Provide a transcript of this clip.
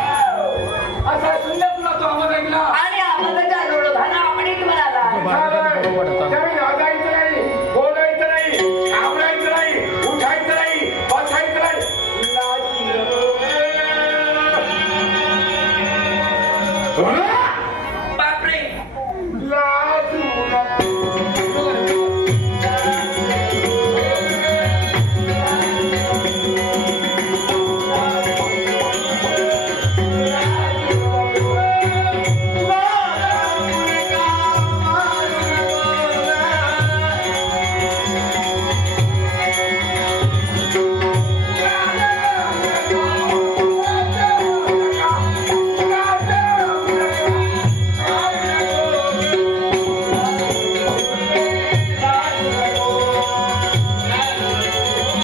असा सुंदर तुला तो आवाज ऐकला आणि आवाजाच्या लोढाना आपणच म्हणाला त्यावेळी लाजायचं नाही, बोलायचं नाही, घाबरायचं नाही, उठायचं नाही, बसायचं नाही. लाज